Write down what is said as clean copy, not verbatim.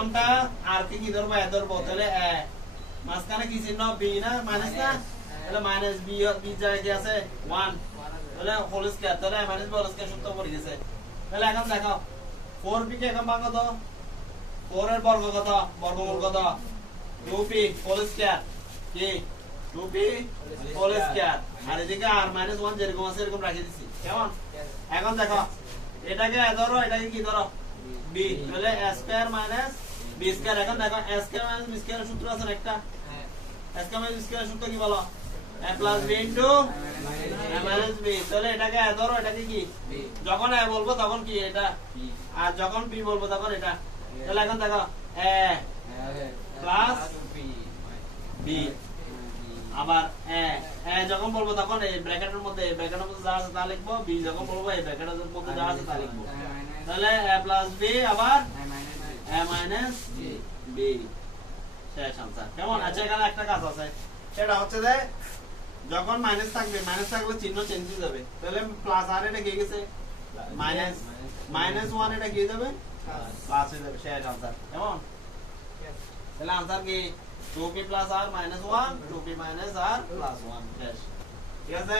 প্রথমটা আর কি ধরবো এ ধরবো তাহলে এ মাঝখানে কি চিহ্ন বি না মাইনাস না তাহলে মাইনাস বি বি জায়গায় কি আছে 1 তাহলে হোল স্কয়ার তাহলে মাইনাস বি হোল স্কয়ার সূত্র পড়ে গেছে তাহলে এখন দেখো 4p কে এখন ভাঙো তো 4 এর বর্গ কত বর্গমূল কত 2p হোল স্কয়ার কি 2p হোল স্কয়ার আর এদিকে r 1 যেরকম আছে এরকম রাখি দিছি কেমন এখন দেখো এটাকে ধরো এটাকে কি ধরো b তাহলে a square minus b square এখন দেখো a square minus b square সূত্র আছে না একটা a square minus b square সূত্র কি বলো a plus b into a minus b তাহলে এটাকে a ধরো এটাকে কি যখন a বলবো তখন কি এটা আর যখন b বলবো তখন এটা তাহলে এখন দেখো a প্লাস b আবার a যখন বলবো তখন এই ব্র্যাকেটের মধ্যে যা আছে তা লিখবো b যখন বলবো এই ব্র্যাকেটের মধ্যে যা আছে তা লিখবো তাহলে a প্লাস b আবার a মাইনাস b শেষ আনসার কেমন আচ্ছা এখানে একটা কাজ আছে সেটা হচ্ছে যে যখন মাইনাস থাকবে চিহ্ন চেঞ্জ হয়ে যাবে তাহলে প্লাস আর এটা কি গেছে মাইনাস 1 এটা কি যাবে প্লাস হয়ে যাবে শেষ আনসার কেমন তাহলে আনসার কি 2p plus r minus 1 2p minus r plus 1 শেষ ঠিক আছে